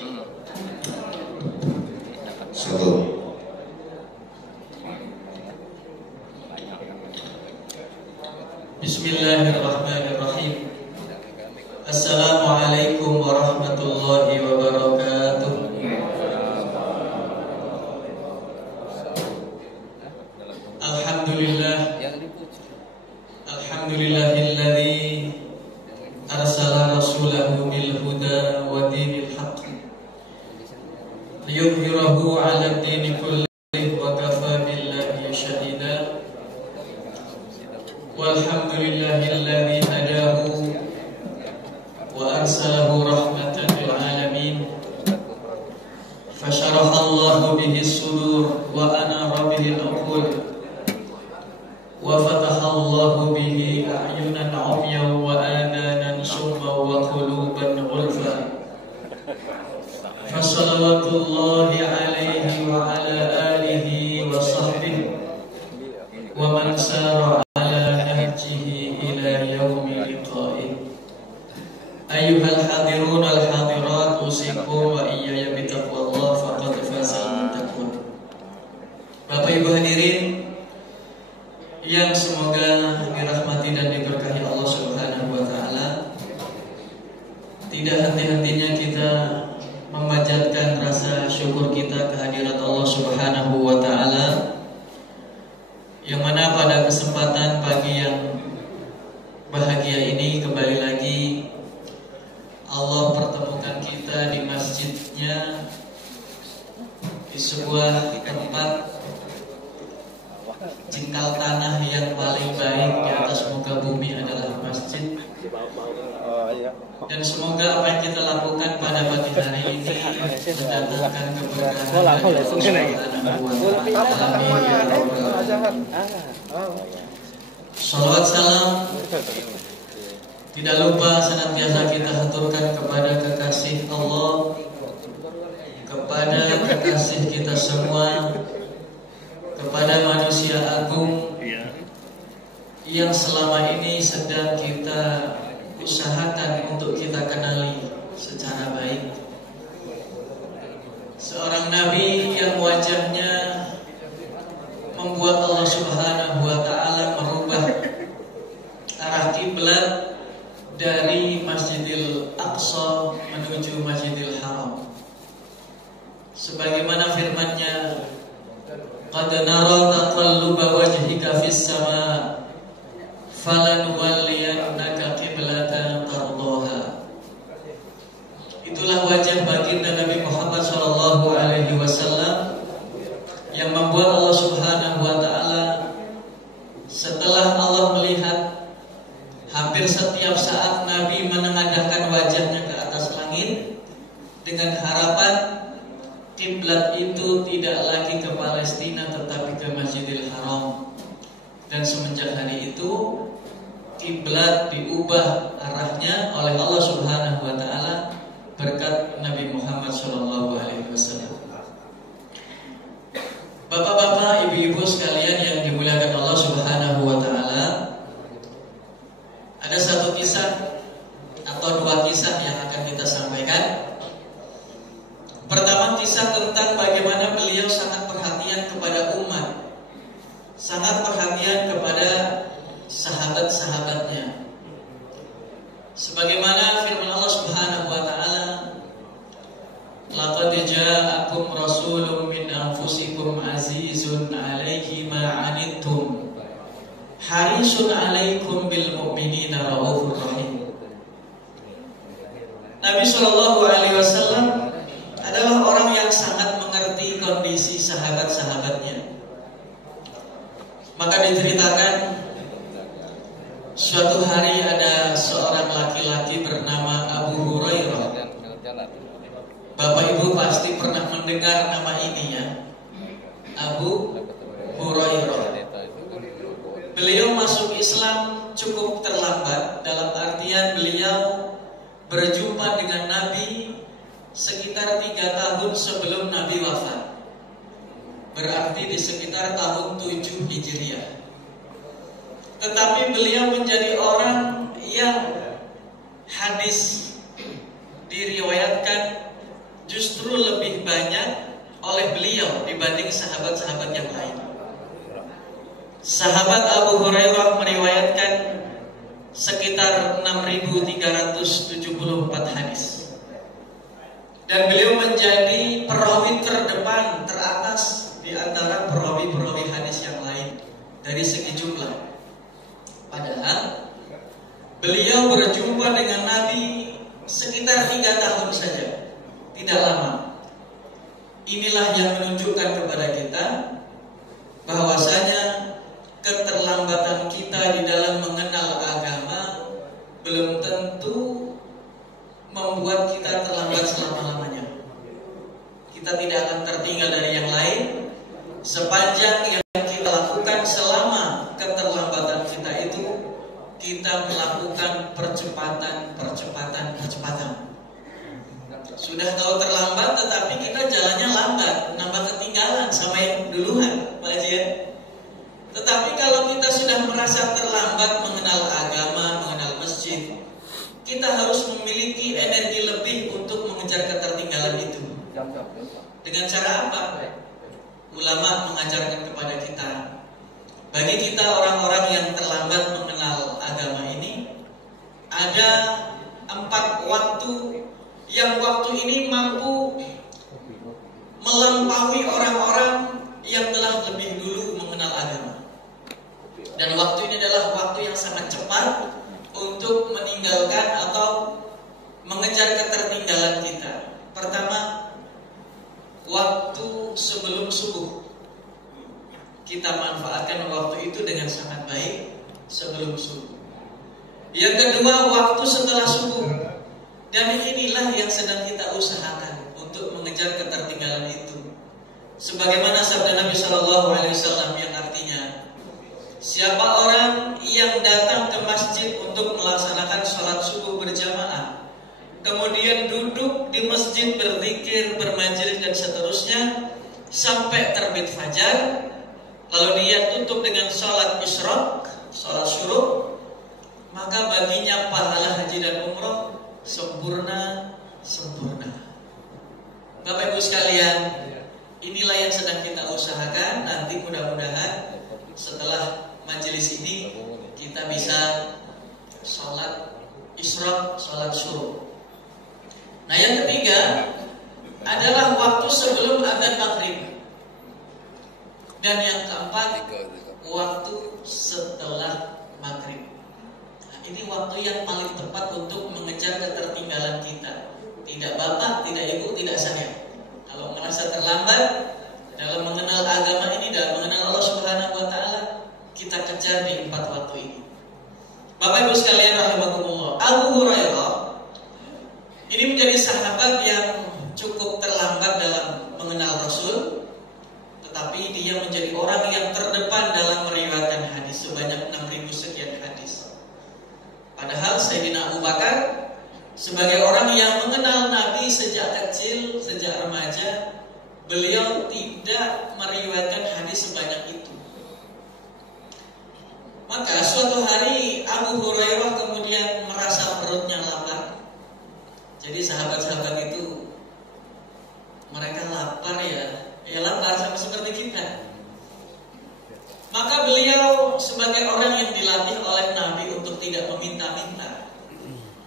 Satu. Bismillahirrahmanirrahim. Assalamualaikum warahmatullahi wabarakatuh. Alhamdulillahilladzi arsala rasulahu bil huda wa dinil haqq liyudhhirahu 'ala ad-dini kullih wa kafa billahi shahida. Walhamdulillahilladzi hadahu wa arsalahu rahmatan lil alamin. Fasharaha Allahu bihi as-sudur wa anara bihi al-uqul. Wa fataha Allahu bihi a'yunan 'umyan wa adanan summa wa quluban ghulfa. Fa salawatullahi 'alaihi wa 'ala alihi wa sahbihi wa man sara 'ala nahjihi ila yaumi liqa'ih. Ayyuhal hadirun al hadirat, usikum wa iyaya bi taqwallah faqad fazal muttaqun. Bapak Ibu hadirin yang semoga dirahmati dan diberkahi Allah Subhanahu wa taala, tidak henti-hentinya kita memanjatkan rasa syukur kita kehadirat Allah Subhanahu wa taala, yang mana pada kesempatan pagi yang bahagia ini kembali lagi Allah pertemukan kita di masjidnya, di sebuah tempat jengkal tanah yang paling baik di atas muka bumi adalah masjid. Dan semoga apa yang kita lakukan pada pagi hari ini mendatangkan keberkahan dari Allah Subhanahu wa ta'ala. Salawat salam tidak lupa senantiasa kita haturkan kepada kekasih Allah, kepada kekasih kita semua, kepada manusia agung yang selama ini sedang kita usahakan untuk kita kenali secara baik. Seorang nabi yang wajahnya membuat Allah Subhanahu wa ta'ala merubah arah kiblat dari Masjidil Aqsa menuju Masjidil Haram. Sebagaimana firman-Nya, qad nara taqalluba wajhika fis sama falanuwalliyannaka qiblatan tardaha. Itulah wajah baginda Nabi Muhammad sallallahu alaihi wasallam yang membuat Allah Subhanahu wa taala, setelah Allah melihat hampir setiap saat Nabi menengadahkan wajahnya ke atas langit dengan harapan kiblat itu tidak lagi ke Palestina tetapi ke Masjidil Haram. Dan semenjak hari itu kiblat diubah arahnya oleh Allah Subhanahu wa taala berkat Nabi Muhammad sallallahu alaihi wasallam. Bapak-bapak, ibu-ibu sekalian yang dimuliakan Allah Subhanahu wa taala, ada satu kisah atau dua kisah yang akan kita sampaikan. Pertama, kisah tentang bagaimana beliau sangat perhatian kepada umat, sangat perhatian kepada sahabat-sahabatnya. Sebagaimana firman Allah Subhanahu wa taala, laqad ja'akum rasulun min anfusikum azizun 'alaihi ma 'anittum harisun 'alaikum bil mu'minina raufur rahim. Nabi sallallahu alaihi wasallam adalah orang yang sangat mengerti kondisi sahabat-sahabatnya. Maka diceritakan suatu hari ada seorang laki-laki bernama Abu Hurairah. Bapak Ibu pasti pernah mendengar nama ini ya, Abu Hurairah. Beliau masuk Islam cukup terlambat, dalam artian beliau berjumpa dengan Nabi sekitar 3 tahun sebelum Nabi wafat. Berarti di sekitar tahun 7 Hijriah. Tetapi beliau menjadi orang yang hadis diriwayatkan justru lebih banyak oleh beliau dibanding sahabat-sahabat yang lain. Sahabat Abu Hurairah meriwayatkan sekitar 6.374 hadis. Dan beliau menjadi perawi terdepan, teratas di antara perawi-perawi hadis yang lain dari segi jumlah. Padahal beliau berjumpa dengan Nabi sekitar 3 tahun saja, tidak lama. Inilah yang menunjukkan kepada kita bahwasanya keterlambatan kita di dalam mengenal agama belum tentu membuat kita terlambat selama-lamanya. Kita tidak akan tertinggal dari yang lain sepanjang yang kita lakukan selama keterlambatan kita itu kita melakukan percepatan. Sudah tahu terlambat, tetapi kita jalannya lambat, nambah ketinggalan sama yang duluan, Pak Haji ya. Tetapi kalau kita sudah merasa terlambat mengenal agama, mengenal masjid, kita harus memiliki energi lebih untuk mengejar ketertinggalan itu. Dengan cara apa? Ulama mengajarkan kepada kita, bagi kita orang-orang yang terlambat mengenal agama ini, ada 4 waktu yang waktu ini mampu melampaui orang-orang yang telah lebih dulu mengenal agama. Dan waktu ini adalah waktu yang sangat cepat untuk meninggalkan atau mengejar ketertinggalan kita. Pertama, waktu sebelum subuh. Kita manfaatkan waktu itu dengan sangat baik sebelum subuh. Yang kedua, waktu setelah subuh. Dan inilah yang sedang kita usahakan untuk mengejar ketertinggalan itu. Sebagaimana sabda Nabi SAW yang artinya, siapa orang yang datang ke masjid untuk melaksanakan sholat subuh berjamaah, kemudian duduk di masjid berzikir, bermajelis dan seterusnya sampai terbit fajar, lalu dia tutup dengan sholat isyraq, sholat syuruk, maka baginya pahala haji dan umroh sempurna. Bapak Ibu sekalian, inilah yang sedang kita usahakan. Nanti mudah-mudahan setelah majelis ini kita bisa sholat isyraq, sholat syuruk. Nah, yang ketiga adalah waktu sebelum adzan maghrib. Dan yang keempat, waktu setelah maghrib. Ini waktu yang paling tepat untuk mengejar ketertinggalan kita. Tidak bapak, tidak ibu, tidak saya. Kalau merasa terlambat dalam mengenal agama ini, dalam mengenal Allah Subhanahu wa Ta'ala, kita kejar di 4 waktu ini. Bapak Ibu sekalian rahimakumullah, Abu Hurairah ini menjadi sahabat yang cukup terlambat dalam mengenal Rasul, tetapi dia menjadi orang yang terdepan dalam meriwayatkan hadis sebanyak 6.000 sekian hadis. Padahal Sayyidina Abu Bakar sebagai orang yang mengenal Nabi sejak kecil, sejak remaja, beliau tidak meriwayatkan hadis sebanyak itu. Maka suatu hari Abu Hurairah kemudian merasa perutnya lapar. Jadi sahabat-sahabat itu mereka lapar ya lapar sama seperti kita. Maka beliau sebagai orang yang dilatih oleh Nabi untuk tidak meminta-minta,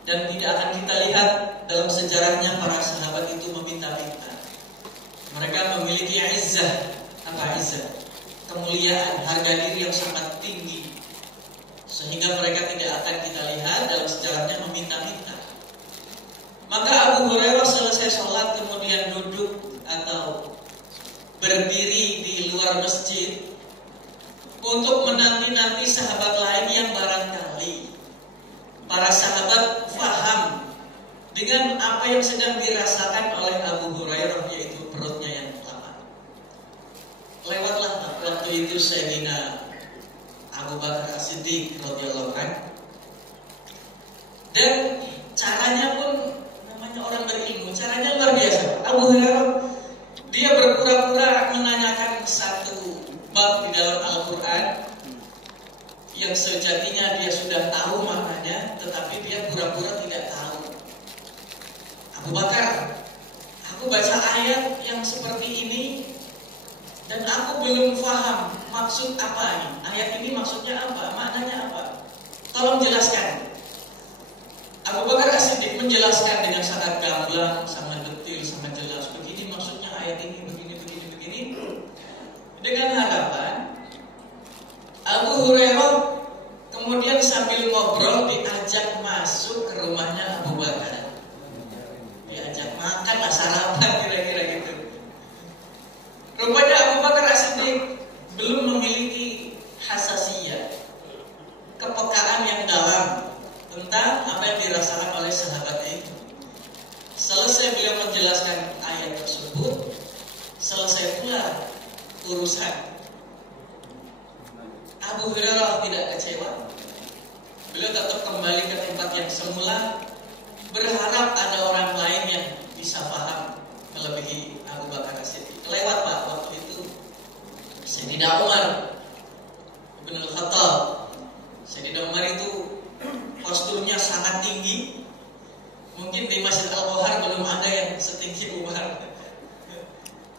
dan tidak akan kita lihat dalam sejarahnya para sahabat itu meminta-minta. Mereka memiliki izzah. Apa izzah? Kemuliaan, harga diri yang sangat tinggi, sehingga mereka tidak akan kita lihat dalam sejarahnya meminta-minta. Maka Abu Hurairah selesai sholat kemudian duduk atau berdiri di luar masjid untuk menanti-nanti sahabat lain yang barangkali para sahabat faham dengan apa yang sedang dirasakan oleh Abu Hurairah, yaitu perutnya yang lapar. Lewatlah waktu itu Sayyidina Abu Bakar As-Siddiq radhiyallahu anhu, dan caranya pun namanya orang berilmu, caranya luar biasa. Abu Hurairah dia berpura-pura menanyakan satu bab di dalam Al-Quran yang sejatinya dia sudah tahu maknanya, tetapi dia pura-pura tidak tahu. Abu baca ayat yang seperti ini dan aku belum paham maksud apa ini. Ayat ini maksudnya apa? Maknanya apa? Tolong jelaskan. Abu Bakar As-Siddiq menjelaskan dengan sangat gamblang, sangat detail, sangat jelas. Begini maksudnya ayat ini, begini. Dengan harapan Abu Hurairah kemudian sambil ngobrol diajak masuk ke rumahnya Abu Bakar. Diajak makan lah, sarapan kira-kira gitu. Rupanya Abu Bakar As-Siddiq belum memiliki hasasiyah, kepekaan yang dalam tentang apa yang dirasakan oleh sahabat itu. Selesai beliau menjelaskan ayat tersebut, selesai pula urusan. Abu Hurairah tidak kecewa. Beliau tetap kembali ke tempat yang semula, berharap ada orang lain yang bisa paham melebihi Abu Bakar As-Siddiq. Kelewat Pak waktu itu Sayyidina Umar Ibn Al-Khattab. Sayyidina Umar itu posturnya sangat tinggi. Mungkin di Masjid Al-Bohar belum ada yang setinggi Umar.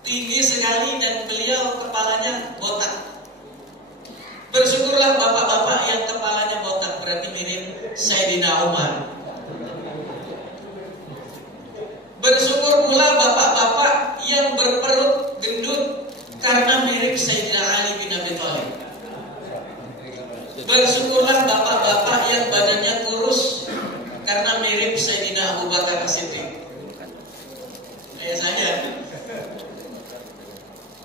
Tinggi sekali dan beliau kepalanya botak. Bersyukurlah bapak-bapak yang kepalanya botak, berarti mirip Sayyidina Umar. Bersyukur pula bapak-bapak yang berperut gendut karena mirip Sayyidina Ali bin Abi Thalib. Bersyukurlah bapak-bapak yang badannya kurus karena mirip Sayyidina Abu Bakar As-Siddiq. Kayak saya.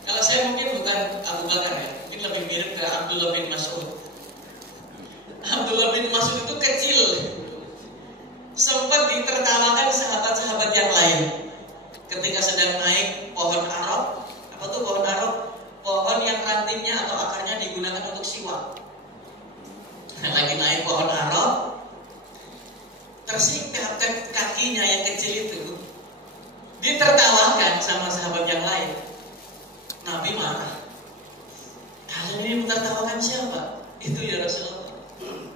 Kalau saya mungkin bukan Abu Bakar ya, mungkin lebih mirip ke Abdullah bin Mas'ud. Abdullah bin Mas'ud itu kecil, sempat ditertawakan sahabat-sahabat yang lain ketika sedang naik pohon arok. Apa tuh pohon arok? Pohon yang rantingnya atau akarnya digunakan untuk siwak. Lagi naik pohon arok, tersikat kakinya yang kecil itu, ditertawakan sama sahabat yang lain. Nabi marah. Kalian ini mentertawakan siapa? Itu ya Rasulullah.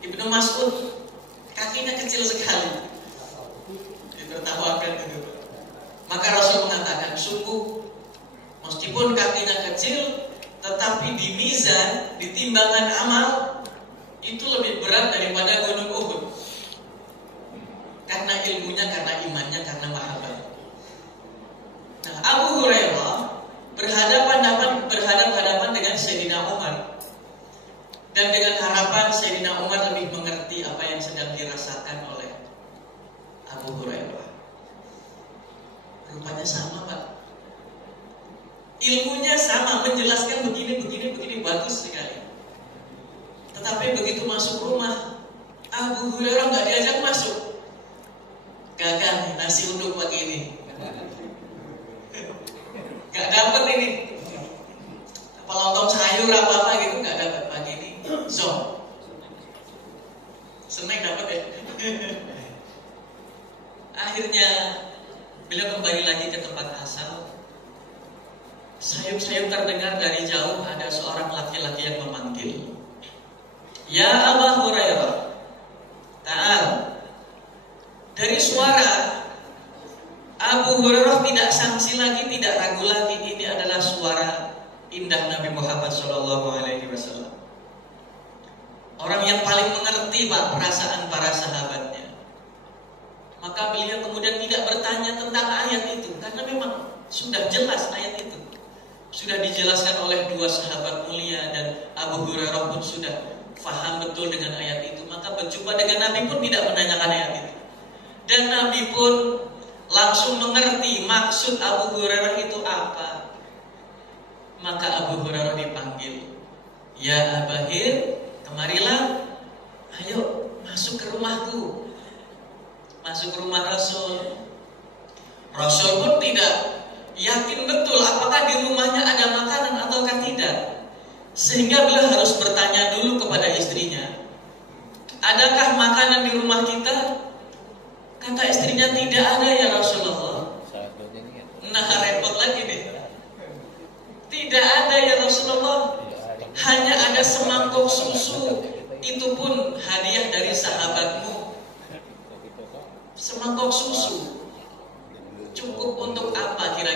Ibnu Mas'ud, kakinya kecil sekali, ditertawakan itu. Maka Rasul mengatakan, sungguh meskipun kakinya kecil, tetapi di mizan, di timbangan amal, itu lebih berat daripada gunung Uhud. Karena ilmunya, karena imannya, karena mahabbah. Nah, Abu Hurairah berhadapan dengan Sayyidina Umar, dan dengan harapan Sayyidina Umar lebih mengerti apa yang sedang dirasakan oleh Abu Hurairah. Rupanya sama Pak, ilmunya sama, menjelaskan begini bagus sekali. Tetapi begitu masuk rumah, Abu Hurairah nggak diajak masuk. Gagal, nasi uduk pagi ini nggak dapat ini, apa lontong sayur apa gitu nggak dapat pagi ini. Senin dapat ya. Akhirnya beliau kembali lagi ke tempat asal. Sayup-sayup terdengar dari jauh ada seorang laki-laki yang memanggil, "Ya Abu Hurairah, ta'al." Dari suara Abu Hurairah tidak sangsi lagi, tidak ragu lagi, ini adalah suara indah Nabi Muhammad SAW. Orang yang paling mengerti Pak perasaan para sahabatnya. Maka beliau kemudian tidak bertanya tentang ayat itu, karena memang sudah jelas ayat itu. Sudah dijelaskan oleh dua sahabat mulia dan Abu Hurairah pun sudah faham betul dengan ayat itu. Maka berjumpa dengan Nabi pun tidak menanyakan ayat itu. Dan Nabi pun langsung mengerti maksud Abu Hurairah itu apa. Maka Abu Hurairah dipanggil, "Ya Abahir, kemarilah, ayo masuk ke rumahku." Masuk ke rumah Rasul. Rasul pun tidak yakin betul apakah di rumahnya ada makanan ataukah tidak, sehingga beliau harus bertanya dulu kepada istrinya, "Adakah makanan di rumah kita?" Kata istrinya, "Tidak ada ya Rasulullah." Nah, repot lagi nih. Tidak ada ya Rasulullah, hanya ada semangkuk susu, itu pun hadiah dari sahabatmu. Semangkuk susu cukup untuk apa kira-kira?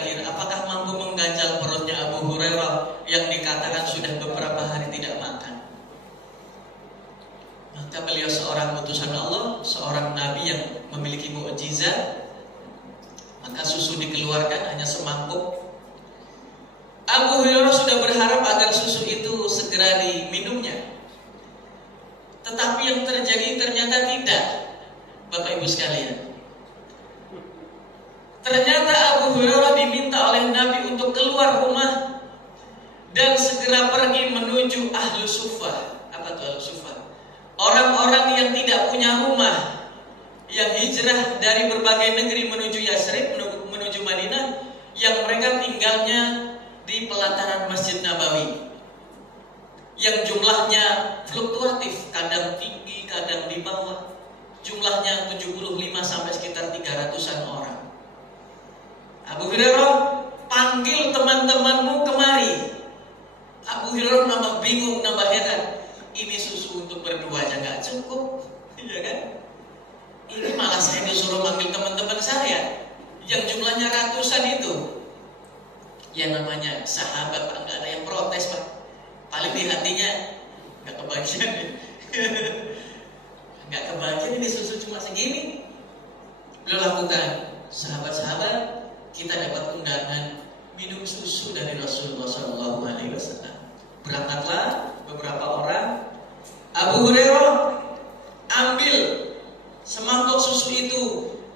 dikatakan sudah beberapa hari tidak makan. Maka beliau seorang utusan Allah, seorang nabi yang memiliki mukjizat. Maka susu dikeluarkan hanya semangkuk. Abu Hurairah sudah berharap agar susu itu segera diminumnya. Tetapi yang terjadi ternyata tidak, Bapak Ibu sekalian. Ternyata Abu Hurairah diminta oleh Nabi untuk keluar rumah dan segera pergi menuju Ahlu Suffah. Apa itu Ahlu Suffah? Orang-orang yang tidak punya rumah, yang hijrah dari berbagai negeri menuju Yasrib, menuju Madinah, yang mereka tinggalnya di pelataran Masjid Nabawi, yang jumlahnya fluktuatif, kadang tinggi, kadang di bawah. Jumlahnya 75 sampai sekitar 300-an orang. Abu Hurairah, panggil teman-temanmu kemari. Abu Hurairah nambah bingung, nambah heran. Ini susu untuk berdua aja gak cukup, ya kan? Ini malah saya disuruh manggil teman-teman saya yang jumlahnya ratusan itu. Ya namanya sahabat, Pak, gak ada yang protes, Pak. Paling di hatinya gak kebagian. Gak kebagian, ini susu cuma segini. Beliau lakukan. Sahabat-sahabat, kita dapat undangan minum susu dari Rasulullah SAW. Berangkatlah beberapa orang. Abu Hurairah ambil semangkuk susu itu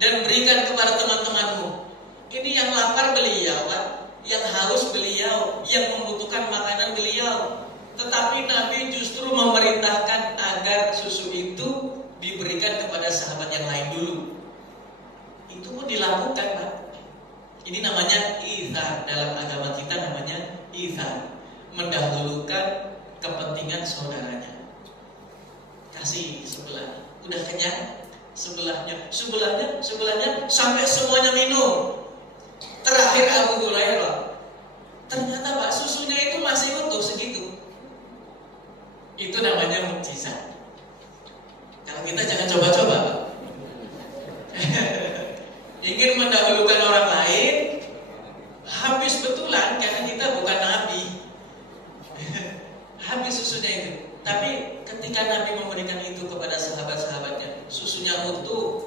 dan berikan kepada teman-temanmu. Ini yang lapar beliau, Pak, yang haus beliau, yang membutuhkan makanan beliau. Tetapi Nabi justru memerintahkan agar susu itu diberikan kepada sahabat yang lain dulu. Itu pun dilakukan, Pak. Ini namanya itsar, dalam agama kita namanya itsar, mendahulukan kepentingan saudaranya. Kasih sebelah, udah kenyang, sebelahnya, sampai semuanya minum. Terakhir Abu Hurairah, ternyata Pak, susunya itu masih utuh segitu. Itu namanya mukjizat. Kalau kita jangan coba-coba, Pak. Ingin mendahulukan orang lain, habis betulan karena kita bukan nabi. Habis susunya itu. Tapi ketika Nabi memberikan itu kepada sahabat-sahabatnya, susunya utuh.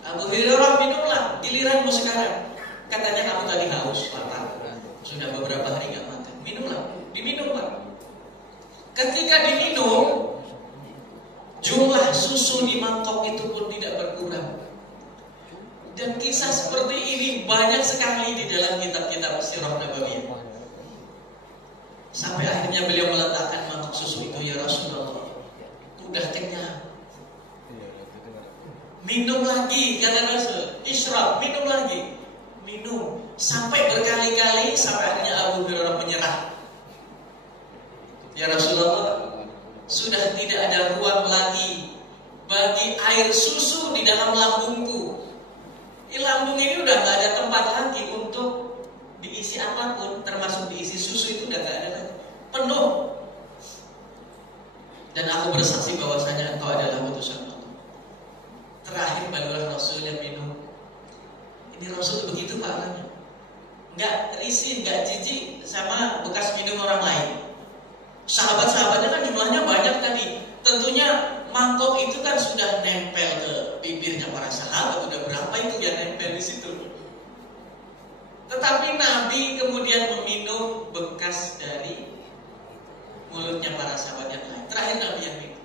Abu Hurairah, minumlah, giliranmu sekarang. Katanya kamu tadi haus, lapar, sudah beberapa hari gak makan. Minumlah, diminum, Pak. Ketika diminum, jumlah susu di mangkok itu pun tidak berkurang. Dan kisah seperti ini banyak sekali di dalam kitab-kitab Sirah Nabawiyah. Sampai akhirnya beliau meletakkan mangkok susu itu, ya Rasulullah, udah kenyang. Minum lagi, kata Rasul. Isyrab, minum lagi. Minum. Sampai berkali-kali, sampai akhirnya Abu Hurairah menyerah. Ya Rasulullah, sudah tidak ada ruang lagi bagi air susu di dalam lambungku. Lambung ini udah gak ada tempat lagi untuk diisi apapun, termasuk diisi susu itu udah gak ada lagi, penuh. Dan aku bersaksi bahwasanya engkau adalah utusan Allah. Terakhir barulah Rasul yang minum. Ini Rasul begitu Pak orangnya, gak risih, gak jijik sama bekas minum orang lain. Sahabat-sahabatnya kan jumlahnya banyak tadi. Tentunya mangkok itu kan sudah nempel ke bibirnya para sahabat. Udah berapa itu yang nempel di situ. Tetapi Nabi kemudian meminum bekas dari mulutnya para sahabat yang lain. Terakhir Nabi yang minum.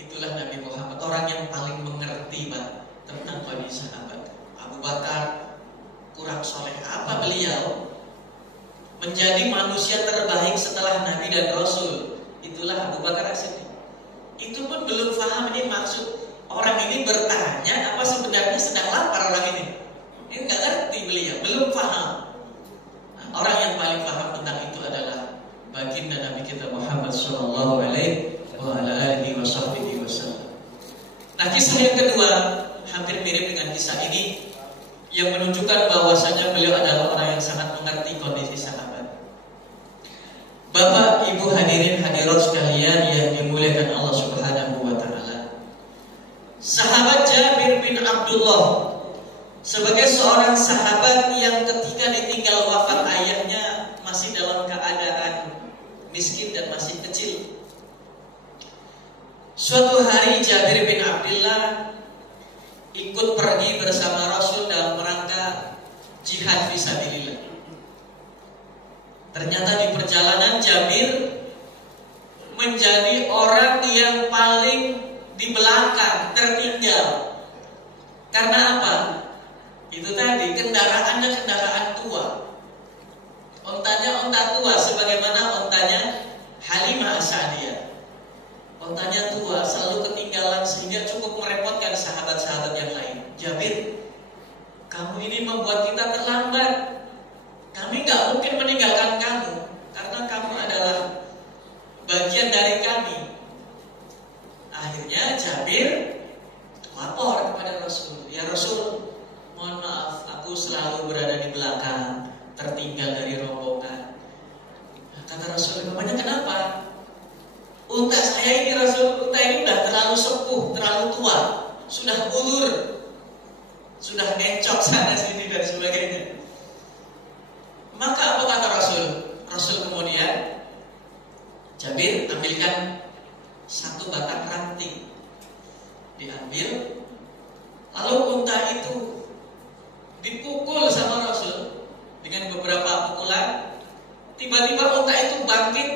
Itulah Nabi Muhammad, orang yang paling mengerti, Pak, tentang bagi sahabat. Abu Bakar kurang soleh apa beliau? Menjadi manusia terbaik setelah Nabi dan Rasul. Itulah Abu Bakar As-Siddiq. Itu pun belum paham ini maksud orang ini bertanya apa sebenarnya sedang lapar orang ini. Ini nggak ngerti beliau, belum paham. Nah, orang yang paling paham tentang itu adalah baginda Nabi kita Muhammad Sallallahu Alaihi Wasallam. Nah, kisah yang kedua hampir mirip dengan kisah ini, yang menunjukkan bahwasanya beliau adalah orang yang sangat mengerti kondisi sahabat. Bapak, Ibu, hadirin hadirat sekalian yang dimuliakan Allah Subhanahu wa taala. Sahabat Jabir bin Abdullah sebagai seorang sahabat yang ketika ditinggal wafat ayahnya masih dalam keadaan Suatu hari Jabir bin Abdullah ikut pergi bersama Rasul dalam rangka jihad fisabilillah. Ternyata di perjalanan Jabir menjadi orang yang paling di belakang, tertinggal. Karena apa? Itu tadi, kendaraannya kendaraan tua. Ontanya onta tua, sebagaimana ontanya Halimah As-Sa'diyah. Ontanya tua, selalu ketinggalan, sehingga cukup merepotkan sahabat-sahabat yang lain. Jabir, kamu ini membuat kita terlambat. Kami gak mungkin meninggalkan kamu, karena kamu adalah bagian dari kami. Akhirnya Jabir lapor kepada Rasul, ya Rasul, mohon maaf, aku selalu berada di belakang, tertinggal dari rombongan. Kata Rasul, namanya kenapa? Unta saya ini Rasul, unta ini udah terlalu sepuh, terlalu tua, sudah ulur, sudah ngencok sana sini dan sebagainya. Maka apa kata Rasul? Rasul kemudian, Jabir, ambilkan satu batang ranting. Diambil, lalu unta itu dipukul sama Rasul dengan beberapa pukulan. Tiba-tiba unta itu bangkit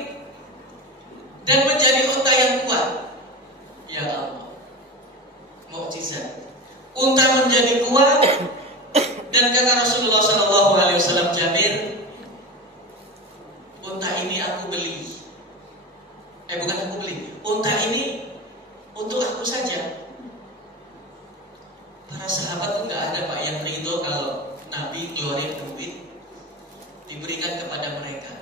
dan menjadi unta yang kuat. Ya Allah, mukjizat. Unta menjadi kuat. Dan kata Rasulullah SAW, Jabir, unta ini aku beli. Bukan aku beli. Unta ini untuk aku saja. Para sahabat tuh nggak ada Pak yang ridho kalau Nabi ngeluarin duit diberikan kepada mereka.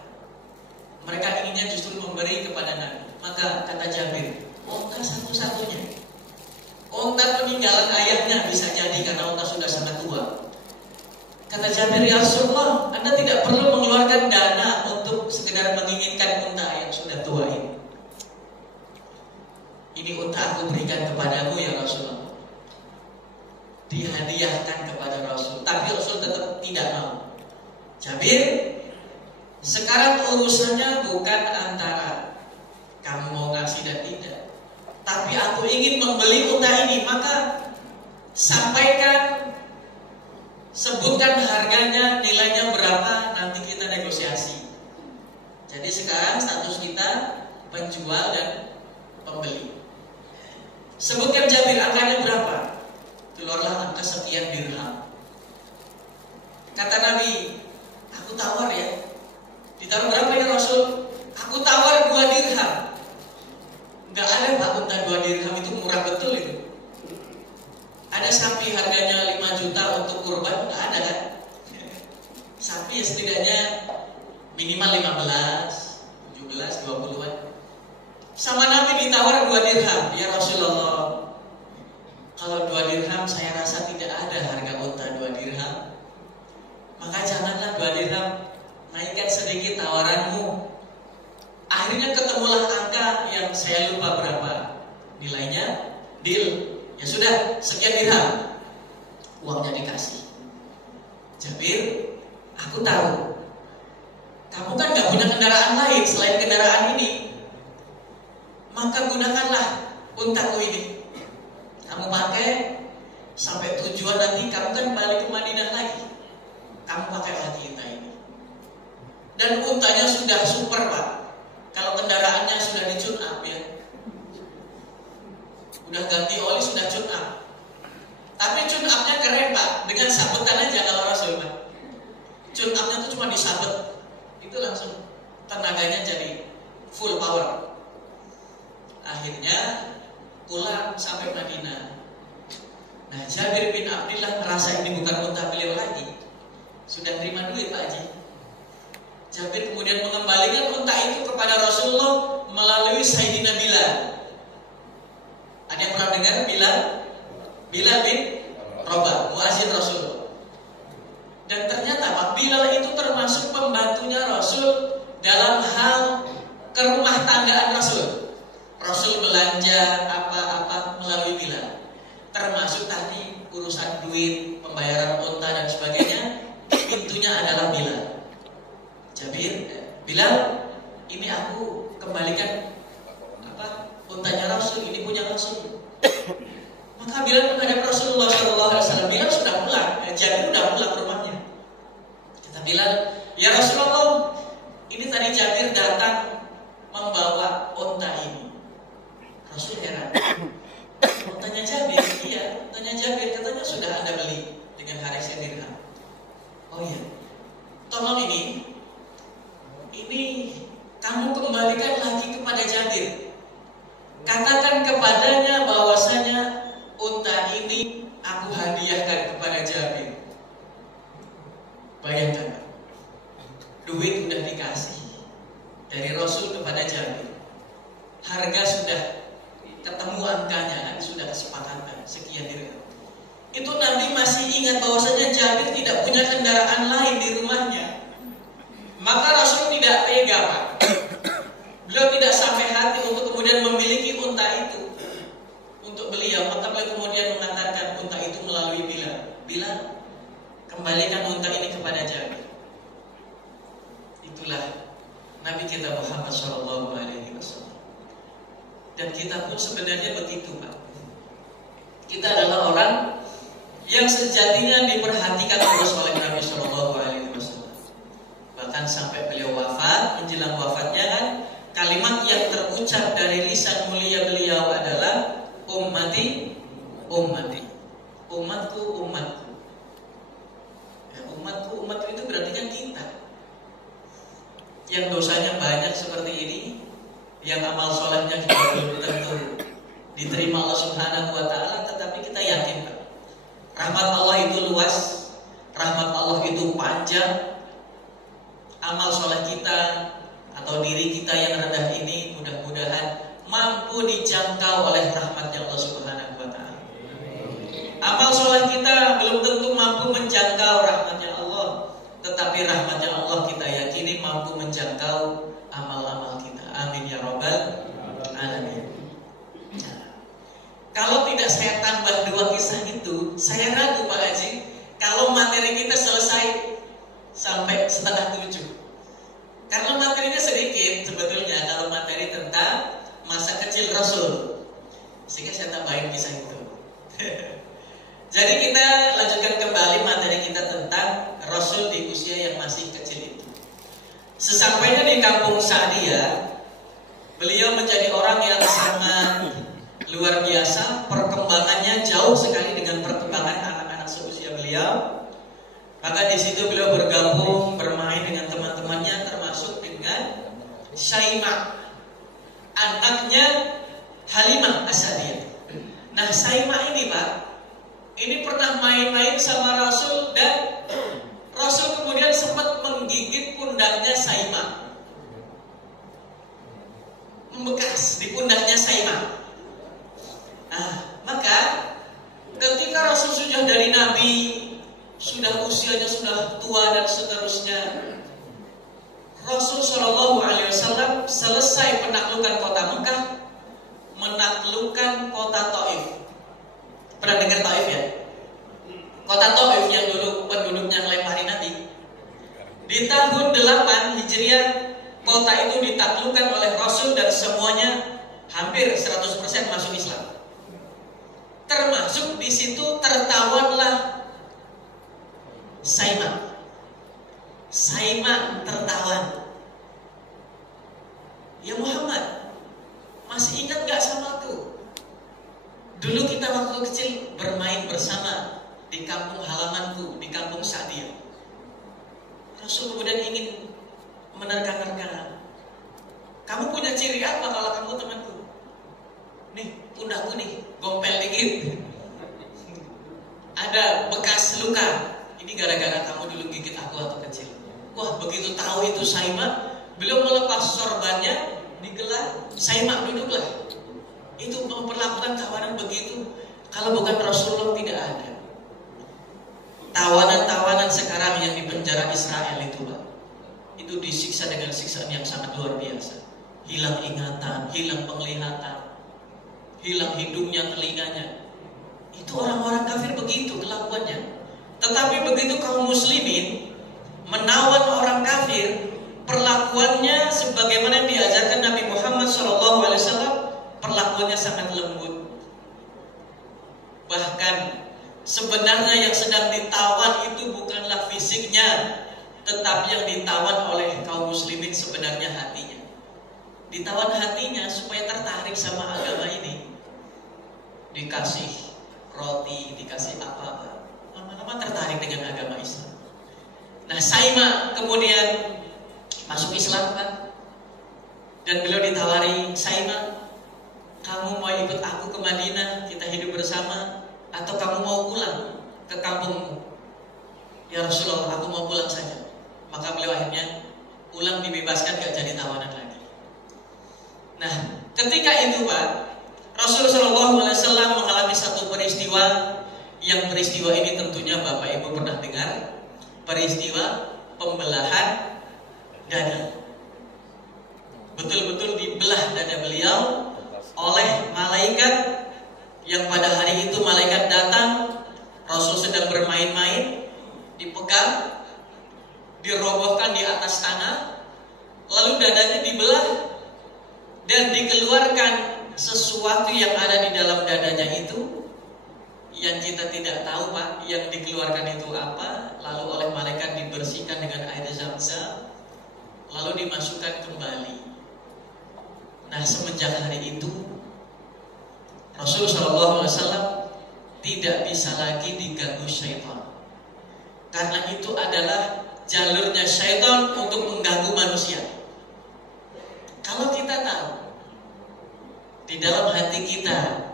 Mereka inginnya justru memberi kepada Nabi. Maka kata Jabir, unta satu-satunya. Unta peninggalan ayahnya bisa jadi karena unta sudah sangat tua. Kata Jabir, ya Rasulullah, Anda tidak perlu mengeluarkan dana untuk sekedar menginginkan unta yang sudah tua ini. Ini unta aku berikan kepadamu ya Rasulullah. Dihadiahkan kepada Rasul. Tapi Rasul tetap tidak mau. Jabir, sekarang urusannya bukan antara kamu mau ngasih dan tidak, tapi aku ingin membeli unta ini. Maka sampaikan, sebutkan harganya, nilainya berapa, nanti kita negosiasi. Jadi sekarang status kita penjual dan pembeli. Sebutkan Jabir, angkanya berapa? Keluarlah angka sekian dirham. Kata Nabi, aku tawar ya. Ditaruh berapa ya Rasul? Aku tawar 2 dirham. Gak ada Pak, unta 2 dirham itu murah betul itu. Ada sapi harganya 5 juta untuk kurban, gak ada kan? Sapi ya setidaknya minimal 15, 17, 20-an. Sama Nabi ditawar 2 dirham. Ya Rasulullah, kalau 2 dirham saya rasa tidak ada harga unta 2 dirham. Maka janganlah 2 dirham, naikkan sedikit tawaranmu. Akhirnya ketemulah angka yang saya lupa berapa nilainya, deal. Ya sudah, sekian dirham. Uangnya dikasih. Jabir, aku tahu kamu kan gak punya kendaraan lain selain kendaraan ini. Maka gunakanlah untaku ini. Kamu pakai sampai tujuan, nanti kamu kan balik ke Madinah lagi. Kamu pakai lagi unta ini. Dan untanya sudah super Pak. Kalau kendaraannya sudah di-tune up ya, udah ganti oli, sudah tune up. Tapi tune up-nya keren Pak, dengan sabetan aja kalau Rasul Pak. Tune up-nya itu cuma disabet, itu langsung tenaganya jadi full power. Akhirnya pulang sampai Madinah. Nah, Jabir bin Abdullah merasa ini bukan unta beliau lagi. Sudah terima duit Pak Haji. Jabir kemudian mengembalikan unta itu kepada Rasulullah melalui Sayyidina Bilal. Ada yang pernah dengar Bilal? Bilal bin Rabah, muazin Rasulullah. Dan ternyata Pak Bilal itu termasuk pembantunya Rasul dalam hal kerumah tanggaan Rasul. Rasul belanja apa-apa melalui Bilal. Termasuk tadi urusan duit, pembayaran unta dan sebagainya, pintunya adalah Bilal. Jabir, Bilal, ini aku kembalikan untanya Rasul, ini punya Rasul. Maka Bilal menghadap Rasulullah SAW. Bilal sudah pulang, Jabir sudah pulang ke rumahnya. Kata Bilal, ya Rasulullah, ini tadi Jabir datang membawa unta ini. Rasul heran. Untanya Jabir? Iya, untanya Jabir. Katanya sudah Anda beli dengan harga dirham. Oh iya, tolong ini kamu kembalikan lagi kepada Jabir. Katakan kepadanya bahwasanya unta ini aku hadiahkan kepada Jabir. Bayangkan, duit udah dikasih dari Rasul kepada Jabir. Harga sudah ketemu angkanya, kan sudah kesepakatan sekian dirham. Itu Nabi masih ingat bahwasanya Jabir tidak punya kendaraan lain di rumahnya. Maka Rasul tidak tega, Pak. Beliau tidak sampai hati untuk kemudian memiliki unta itu untuk beliau. Maka beliau kemudian mengantarkan unta itu melalui Bilal. Bilal, kembalikan unta ini kepada Jabir. Itulah Nabi kita Muhammad SAW. Dan kita pun sebenarnya begitu, Pak. Kita adalah orang yang sejatinya diperhatikan terus oleh Nabi SAW. Bahkan sampai beliau wafat, menjelang wafatnya kan, kalimat yang terucap dari lisan mulia beliau adalah ummati, ummati, umatku, umatku. Ya, umatku, umatku itu berarti kan kita yang dosanya banyak seperti ini, yang amal solehnya juga belum tentu diterima Allah Subhanahu wa Ta'ala, tetapi kita yakin, Pak, rahmat Allah itu luas, rahmat Allah itu panjang. Amal soleh kita atau diri kita yang rendah ini mudah-mudahan mampu dijangkau oleh rahmatnya Allah Subhanahu wa Ta'ala. Amal soleh kita belum tentu mampu menjangkau rahmatnya Allah, tetapi rahmatnya Allah kita yakini mampu menjangkau amal-amal kita. Amin ya Rabbal Alamin. Kalau tidak saya tambah dua kisah itu, saya ragu, Pak Haji, kalau materi kita selesai sampai 6:30. Karena materinya sedikit sebetulnya kalau materi tentang masa kecil Rasul. Sehingga saya tambahin kisah itu. Jadi kita lanjutkan kembali materi kita tentang Rasul di usia yang masih kecil itu. Sesampainya di kampung Sa'diyah, beliau menjadi orang yang sangat luar biasa. Perkembangannya jauh sekali dengan perkembangan anak-anak seusia beliau. Maka di situ beliau bergabung, bermain dengan teman-temannya, termasuk dengan Syaimah, anaknya Halimah As-Sa'diyah. Nah, Syaimah ini, Pak, ini pernah main-main sama Rasul dan Rasul kemudian sempat menggigit pundaknya Syaimah, membekas di pundaknya Syaimah. Nah, maka ketika Rasul sudah dari Nabi, sudah usianya sudah tua dan seterusnya, Rasul SAW selesai penaklukan kota Mekah, menaklukkan kota Taif. Pernah dengar Taif ya? Kota Taif yang dulu penduduknya ngelempari Nabi. Di tahun 8 Hijriah, kota itu ditaklukkan oleh Rasul dan semuanya hampir 100% masuk Islam. Termasuk di situ tertawanlah Syaimah. Syaimah tertawan. Ya Muhammad, masih ingat gak sama aku? Dulu kita waktu kecil bermain bersama di kampung halamanku, di kampung Sa'diyah. Rasul kemudian ingin menerka-nerka. Kamu punya ciri apa kalau kamu temanku? Nih, pundakku nih, gompel dikit. Ada bekas luka. Ini gara-gara kamu dulu gigit aku waktu kecil. Wah, begitu tahu itu Syaimah, beliau melepas sorbannya, digelar, Syaimah duduklah. Itu memperlakukan kawanan begitu. Kalau bukan Rasulullah tidak ada. Tawanan-tawanan sekarang yang di penjara Israel itu, Pak, itu disiksa dengan siksaan yang sangat luar biasa. Hilang ingatan, hilang penglihatan, hilang hidungnya, telinganya. Itu orang-orang kafir begitu kelakuannya. Tetapi begitu kaum muslimin menawan orang kafir, perlakuannya sebagaimana yang diajarkan Nabi Muhammad SAW, perlakuannya sangat lembut. Bahkan sebenarnya yang sedang ditawan itu bukanlah fisiknya, tetapi yang ditawan oleh kaum muslimin sebenarnya hatinya. Ditawan hatinya supaya tertarik sama agama ini. Dikasih roti, dikasih apa-apa, lama-lama tertarik dengan agama Islam. Nah, Saima kemudian masuk Islam kan, dan beliau ditawari, Saima, kamu mau ikut aku ke Madinah, kita hidup bersama, atau kamu mau pulang ke kampungmu? Ya Rasulullah, aku mau pulang saja. Maka beliau akhirnya pulang, dibebaskan, gak jadi tawanan lagi. Nah, ketika itu Pak, Rasulullah SAW mengalami satu peristiwa, yang peristiwa ini tentunya Bapak Ibu pernah dengar, peristiwa pembelahan dada. Betul-betul dibelah dada beliau oleh malaikat, yang pada hari itu malaikat datang, Rasul sedang bermain-main, dipegang, dirobohkan di atas tanah, lalu dadanya dibelah dan dikeluarkan sesuatu yang ada di dalam dadanya itu, yang kita tidak tahu Pak, yang dikeluarkan itu apa. Lalu oleh malaikat dibersihkan dengan air Zam-Zam, lalu dimasukkan kembali. Nah, semenjak hari itu Rasulullah SAW tidak bisa lagi diganggu syaitan, karena itu adalah jalurnya syaitan untuk mengganggu manusia. Kalau kita tahu di dalam hati kita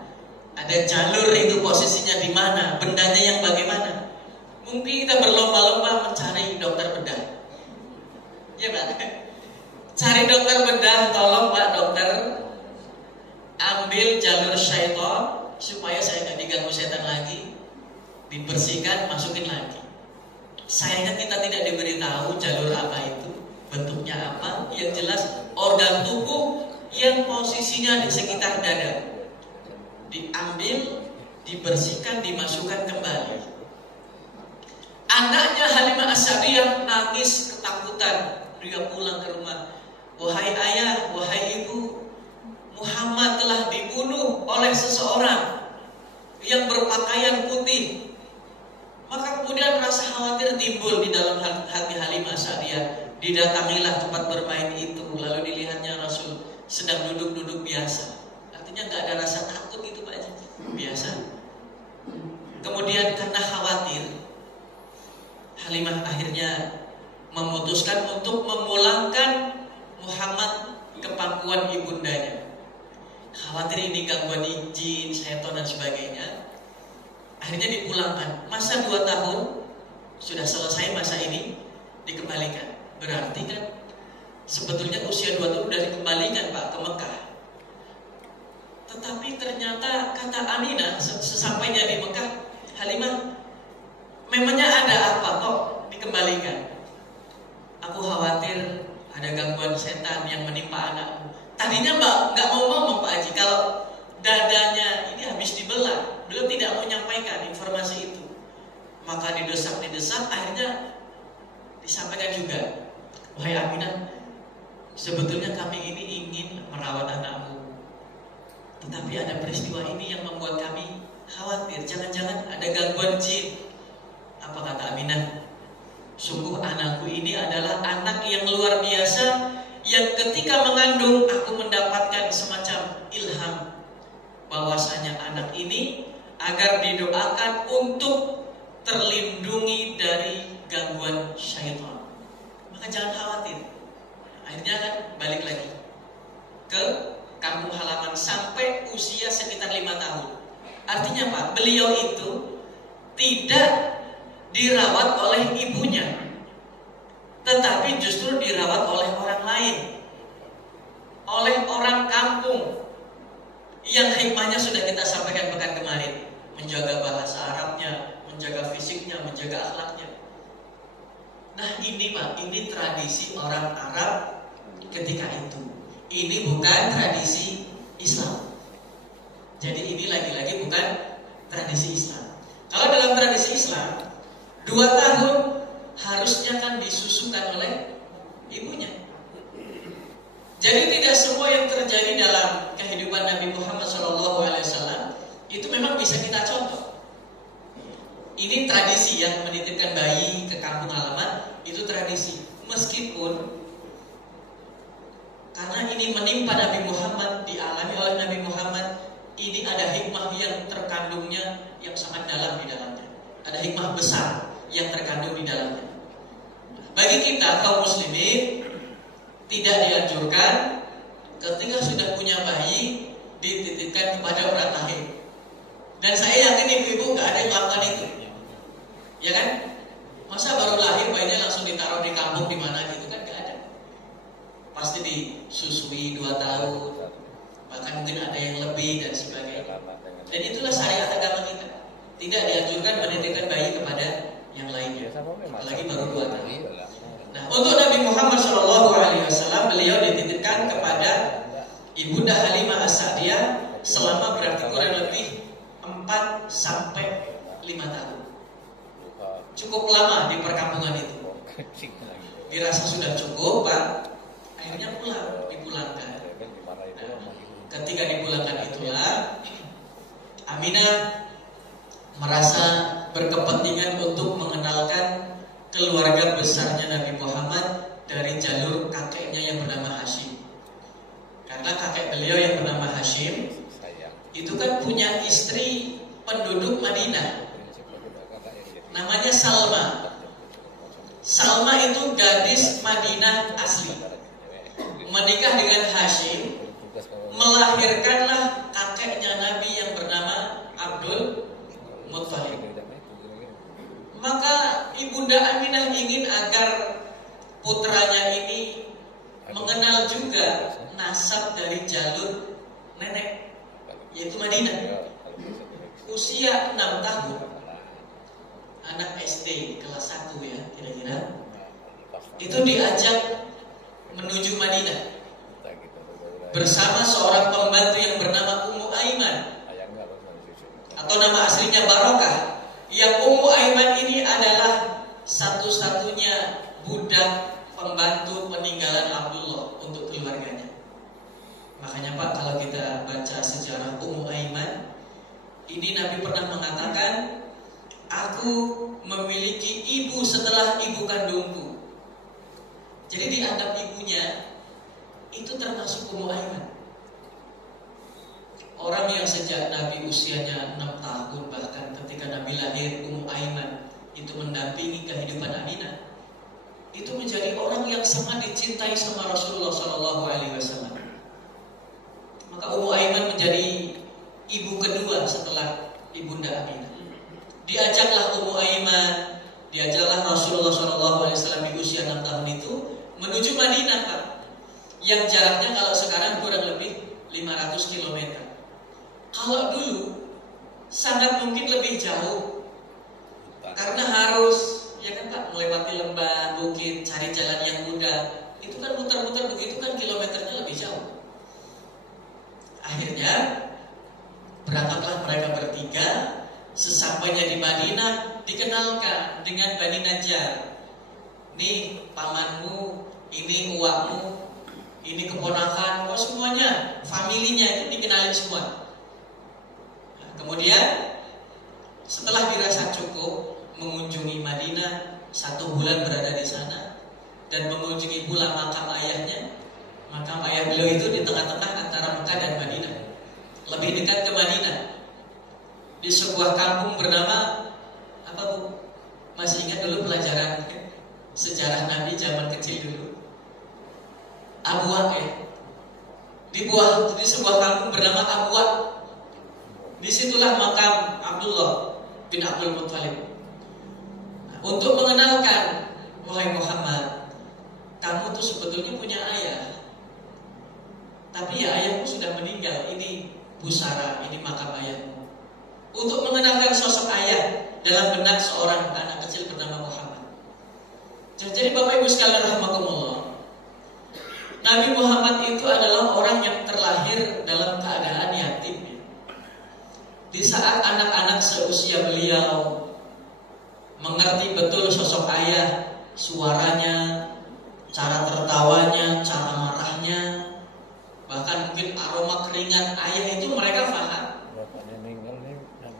ada jalur itu, posisinya di mana, bendanya yang bagaimana, mungkin kita berlomba-lomba mencari dokter bedah. Ya Pak, cari dokter bedah, tolong Pak dokter ambil jalur syaitan supaya saya nggak diganggu setan lagi, dibersihkan, masukin lagi. Sayangnya kita tidak diberitahu jalur apa itu, bentuknya apa. Yang jelas organ tubuh yang posisinya di sekitar dada diambil, dibersihkan, dimasukkan kembali. Anaknya Halimah As-Sa'diyah nangis ketakutan. Dia pulang ke rumah, wahai ayah, wahai ibu, Muhammad telah dibunuh oleh seseorang yang berpakaian putih. Maka kemudian rasa khawatir timbul di dalam hati Halimah As-Sa'diyah. Didatangilah tempat bermain itu, lalu dilihatnya Rasul sedang duduk-duduk biasa. Artinya nggak ada rasa takut itu Pak Haji, biasa. Kemudian karena khawatir, Halimah akhirnya memutuskan untuk memulangkan Muhammad ke pangkuan ibundanya. Khawatir ini gangguan jin, setan dan sebagainya. Akhirnya dipulangkan. Masa 2 tahun sudah selesai, masa ini dikembalikan. Berarti kan sebetulnya usia 2 tahun sudah dikembalikan Pak ke Mekah. Tetapi ternyata kata Aminah sesampainya di Mekah, Halimah, memangnya ada apa kok dikembalikan? Aku khawatir ada gangguan setan yang menimpa anakmu. Tadinya Mbak nggak mau ngomong Pak Haji kalau dadanya ini habis dibelah. Beliau tidak mau menyampaikan informasi itu. Maka didesak, akhirnya disampaikan juga, wahai Aminah, sebetulnya kami ini ingin merawat anakmu, tetapi ada peristiwa ini yang membuat kami khawatir. Jangan-jangan ada gangguan jin. Apa kata Aminah? Sungguh anakku ini adalah anak yang luar biasa, yang ketika mengandung aku mendapatkan semacam ilham bahwasanya anak ini agar didoakan untuk terlindungi dari gangguan syaitan. Maka jangan khawatir. Akhirnya kan balik lagi ke kampung halaman sampai usia sekitar 5 tahun. Artinya Pak, beliau itu tidak dirawat oleh ibunya, tetapi justru dirawat oleh orang lain, oleh orang kampung yang hikmahnya sudah kita sampaikan pekan kemarin, menjaga bahasa Arabnya, menjaga fisiknya, menjaga akhlaknya. Nah ini Pak, ini tradisi orang Arab ketika itu. Ini bukan tradisi Islam. Jadi ini lagi-lagi bukan tradisi Islam. Kalau dalam tradisi Islam 2 tahun harusnya kan disusukan oleh ibunya. Jadi tidak semua yang terjadi dalam kehidupan kehidupan Nabi Muhammad SAW itu memang bisa kita contoh. Ini tradisi yang menitipkan bayi ke kampung halaman, itu tradisi. Meskipun karena ini menimpa Nabi Muhammad, dialami oleh Nabi Muhammad, ini ada hikmah yang terkandungnya yang sangat dalam di dalamnya. Ada hikmah besar yang terkandung di dalamnya. Bagi kita kaum muslimin, tidak dianjurkan ketika sudah punya bayi dititipkan kepada orang lain. Dan saya yakin ibu-ibu gak ada yang melakukan itu, ya kan? Masa baru lahir bayinya langsung ditaruh di kampung di mana gitu kan? Gak ada. Pasti disusui 2 tahun, bahkan mungkin ada yang lebih dan sebagainya. Dan itulah syariat agama kita. Tidak dianjurkan menitipkan bayi kepada yang lainnya, apalagi baru 2 tahun. Nah, untuk Nabi Muhammad SAW, beliau dititipkan kepada Ibunda Halimah As-Sa'diyah selama berarti kurang lebih 4 sampai 5 tahun. Cukup lama di perkampungan itu. Dirasa sudah cukup, Pak. Akhirnya dipulangkan. Nah, ketika dipulangkan itulah Aminah merasa berkepentingan untuk mengenalkan keluarga besarnya Nabi Muhammad dari jalur kakeknya yang bernama Hashim. Karena kakek beliau yang bernama Hashim itu kan punya istri penduduk Madinah, namanya Salma. Salma itu gadis Madinah asli, menikah dengan Hashim, melahirkanlah kakeknya Nabi yang bernama Abdul Muttalib. Maka Ibunda Aminah ingin agar putranya ini mengenal juga nasab dari jalur nenek, yaitu Madinah. Usia 6 tahun, anak SD kelas 1 ya kira-kira, itu diajak menuju Madinah bersama seorang pembantu yang bernama Ummu Aiman, atau nama aslinya Barokah. Yang Ummu Aiman ini adalah satu-satunya budak pembantu peninggalan Abdullah untuk keluarganya. Makanya Pak, kalau kita baca sejarah Ummu Aiman, ini Nabi pernah mengatakan, aku memiliki ibu setelah ibu kandungku. Jadi dianggap ibunya itu termasuk Ummu Aiman. Orang yang sejak Nabi usianya 6 tahun, bahkan ketika Nabi lahir, Ummu Aiman itu mendampingi kehidupan Aminah, itu menjadi orang yang sangat dicintai sama Rasulullah SAW. Maka Ummu Aiman menjadi ibu kedua setelah Ibunda Aminah. Diajaklah Ummu Aiman, diajaklah Rasulullah SAW di usia 6 tahun itu menuju Madinah, Pak. Yang jaraknya kalau sekarang kurang lebih 500 km. Kalau dulu sangat mungkin lebih jauh, karena harus, ya kan Pak, melewati lembah, bukit, cari jalan yang mudah. Itu kan muter-muter begitu kan kilometernya lebih jauh. Akhirnya berangkatlah mereka bertiga. Sesampainya di Madinah, dikenalkan dengan Bani Najjar. Ini pamanmu, ini uakmu, ini keponakan, semuanya, familinya itu dikenalin semua. Nah, kemudian setelah dirasa cukup mengunjungi Madinah, 1 bulan berada di sana dan mengunjungi pula makam ayahnya. Makam ayah beliau itu di tengah-tengah antara Mekah dan Madinah, lebih dekat ke Madinah, di sebuah kampung bernama apa Bu? Masih ingat dulu pelajaran sejarah Nabi zaman kecil dulu? Abwa ya. Di sebuah kampung bernama Abwa. Disitulah makam Abdullah bin Abdul Muttalib. Untuk mengenalkan, wahai Muhammad, kamu tuh sebetulnya punya ayah, tapi ya ayahmu sudah meninggal. Ini pusara, ini makam ayahmu. Untuk mengenalkan sosok ayah dalam benak seorang anak kecil bernama Muhammad. Jadi Bapak Ibu sekalian rahimakumullah, Nabi Muhammad itu adalah orang yang terlahir dalam keadaan yatim. Di saat anak-anak seusia beliau mengerti betul sosok ayah, suaranya, cara tertawanya, cara marahnya, bahkan mungkin aroma keringat dengan ayah itu mereka paham.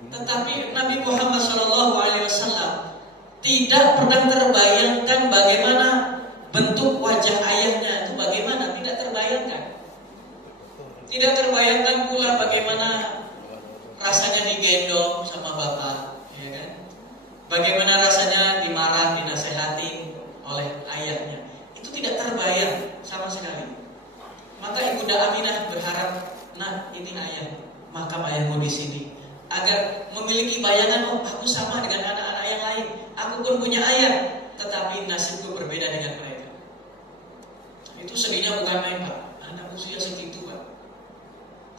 Tetapi Nabi Muhammad SAW tidak pernah terbayangkan bagaimana bentuk wajah ayahnya itu bagaimana, tidak terbayangkan. Tidak terbayangkan pula bagaimana rasanya digendong sama bapak, ya kan? Bagaimana rasanya dimarah, dinasehati oleh ayahnya. Itu tidak terbayang sama sekali. Maka Ibunda Aminah berharap, nah ini ayah, makam ayahmu di sini. Agar memiliki bayangan, oh aku sama dengan anak-anak yang lain. Aku pun punya ayah, tetapi nasibku berbeda dengan mereka. Itu sedihnya bukan main, Pak. Anak usia segitu, Pak,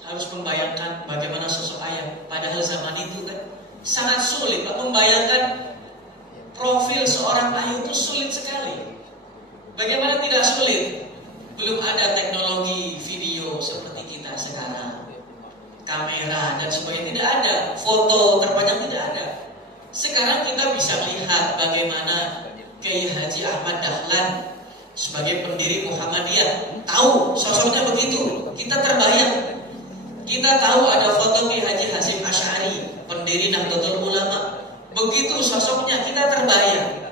harus membayangkan bagaimana sosok ayah. Padahal zaman itu kan sangat sulit, Pak. Membayangkan profil seorang ayah itu sulit sekali. Bagaimana tidak sulit? Belum ada teknologi video seperti kita sekarang, kamera dan sebagainya, tidak ada. Foto terpanjang tidak ada. Sekarang kita bisa lihat bagaimana Kiai Haji Ahmad Dahlan sebagai pendiri Muhammadiyah, tahu sosoknya begitu. Kita terbayang. Kita tahu ada foto Kiai Haji Hasyim Asy'ari, pendiri Nahdlatul Ulama. Begitu sosoknya, kita terbayang.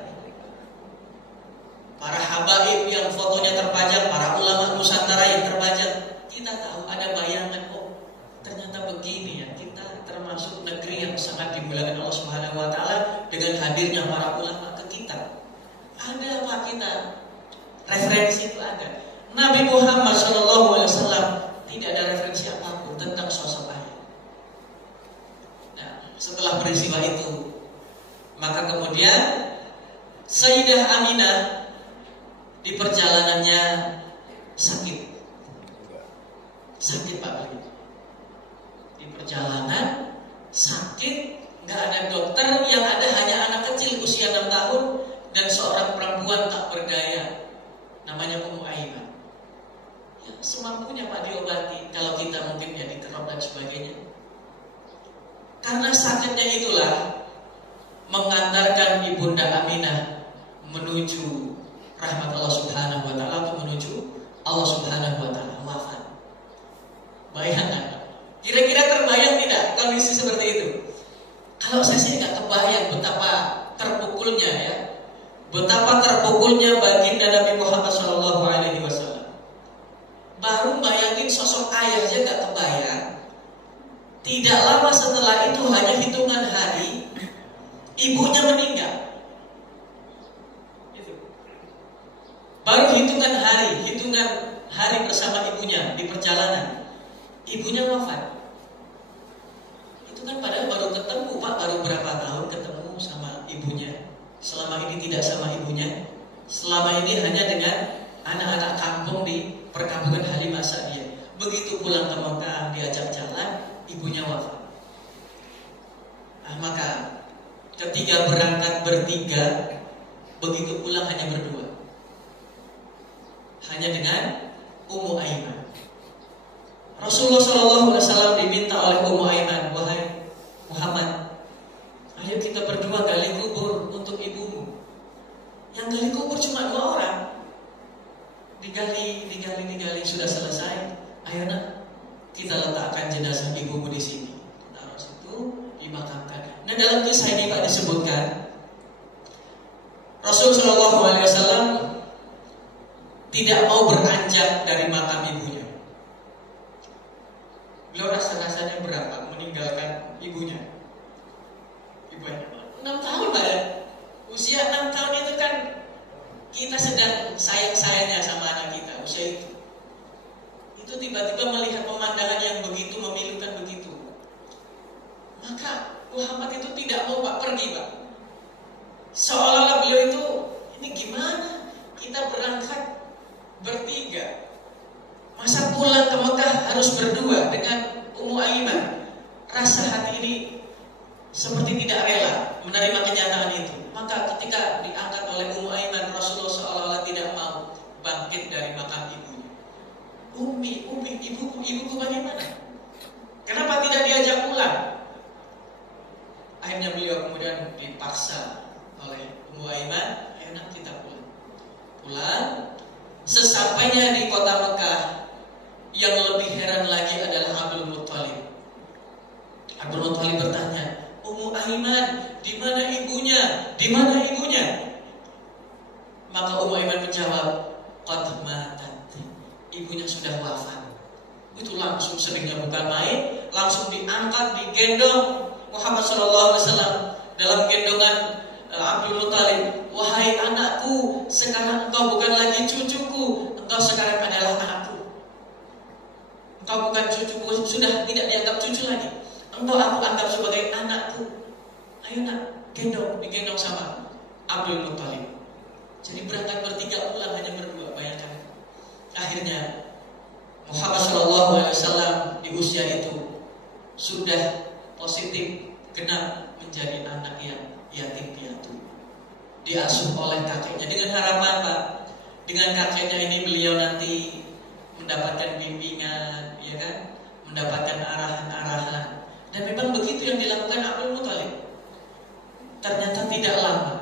Para habaib yang fotonya terpajang, para ulama Nusantara yang terpajang, kita tahu, ada bayangan, oh ternyata begini ya, kita termasuk negeri yang sangat dimuliakan Allah Subhanahu wa taala dengan hadirnya para ulama ke kita. Ada apa kita? Referensi itu ada. Nabi Muhammad SAW tidak ada referensi apapun tentang sosok ayah. Nah, setelah peristiwa itu, maka kemudian Sayyidah Aminah di perjalanannya sakit Pak Beli. Di perjalanan sakit, nggak ada dokter, yang ada hanya anak kecil usia 6 tahun dan seorang perempuan tak berdaya namanya Ummu Aiman. Ya, semampunya Pak diobati, kalau kita mungkin ya diterop dan sebagainya. Karena sakitnya itulah mengantarkan Ibunda Aminah menuju rahmat Allah Subhanahu wa taala, atau menuju Allah Subhanahu wa taala, wafat. Bayangkan, kira-kira terbayang tidak kondisi seperti itu? Kalau saya sih nggak kebayang betapa terpukulnya ya, betapa terpukulnya baginda Nabi Muhammad SAW. Baru bayangin sosok ayah aja nggak kebayang. Tidak lama setelah itu, hanya hitungan hari, ibunya meninggal. Baru hitungan hari bersama ibunya di perjalanan, ibunya wafat. Itu kan padahal baru ketemu Pak, baru berapa tahun ketemu sama ibunya. Selama ini tidak sama ibunya. Selama ini hanya dengan anak-anak kampung di perkampungan Halimah Sa'diyah. Begitu pulang ke Mekah, diajak jalan, ibunya wafat. Nah, maka ketika berangkat bertiga, begitu pulang hanya berdua, hanya dengan Ummu Aiman. Rasulullah SAW diminta oleh Ummu Aiman, wahai Muhammad, ayo kita berdua gali kubur untuk ibumu. Yang gali kubur cuma 2 orang. Digali, sudah selesai. Ayo nak, kita letakkan jenazah ibumu di sini. Taruh situ, dimakamkan. Nah, dalam kisah ini Pak disebutkan, Rasulullah SAW tidak mau beranjak dari makam ibunya. Beliau rasa-rasanya berat meninggalkan ibunya. Ibunya 6 tahun Pak ya. Usia 6 tahun itu kan kita sedang sayang-sayangnya sama anak kita. Usia itu tiba-tiba melihat pemandangan yang begitu memilukan begitu. Maka Muhammad itu tidak mau Pak pergi Pak. Seolah-olah beliau itu, ini gimana kita berangkat bertiga, masa pulang ke Mekah harus berdua dengan Ummu Aiman. Rasa hati ini seperti tidak rela menerima kenyataan itu. Maka ketika diangkat oleh Ummu Aiman, Rasulullah seolah-olah tidak mau bangkit dari makam ibunya. Umi, ibuku bagaimana? Kenapa tidak diajak pulang? Akhirnya beliau kemudian dipaksa oleh Ummu Aiman, ayo nak kita pulang. Sesampainya di kota Mekah, yang lebih heran lagi adalah Abdul Maka Ummu Aiman menjawab, qad matat. Ibunya sudah wafat. Itu langsung seringnya bukan main, langsung diangkat, digendong Muhammad SAW dalam gendongan Abdul Muthalib. Wahai anakku, sekarang engkau bukan lagi cucuku, engkau sekarang adalah anakku. Engkau bukan cucuku, sudah tidak dianggap cucu lagi. Engkau aku anggap sebagai anakku. Ayo nak, digendong sama Abdul Muthalib. Jadi berangkat bertiga, pulang hanya berdua. Bayangkan. Akhirnya Muhammad SAW di usia itu sudah positif genap menjadi anak yang yatim piatu, diasuh oleh kakeknya dengan harapan, Pak, dengan kakeknya ini beliau nanti mendapatkan bimbingan, ya kan, mendapatkan arahan-arahan. Dan memang begitu yang dilakukan Abdul Muthalib. Ternyata tidak lama